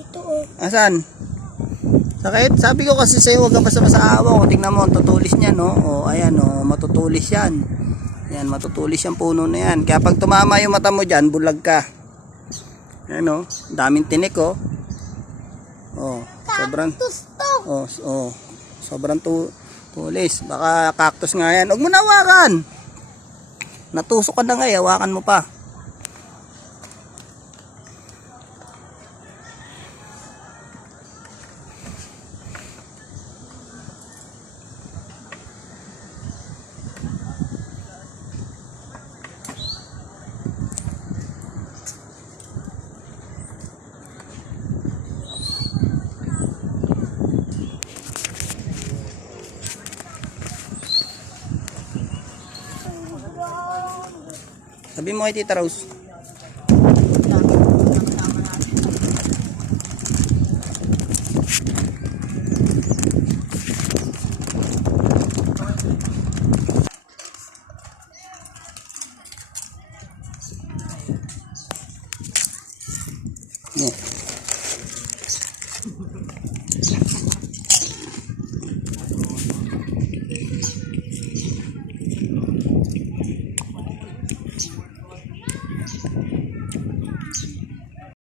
Dito oh. Asan? Sakit? Sabi ko kasi sa'yo, huwag kang basta-basta awa. O, tingnan mo, tutulis niya, no? O, ayan, o, matutulis yan. Yan, matutulis yung puno na yan. Kaya pag tumama yung mata mo dyan, bulag ka. Ayan, o, daming tinik, o. O, sobrang... Cactus to. O, sobrang tulis. Baka cactus nga yan. Huwag mo na hawakan. Natusok ka na nga, hawakan mo pa. Sabi mo kay Tita Rose.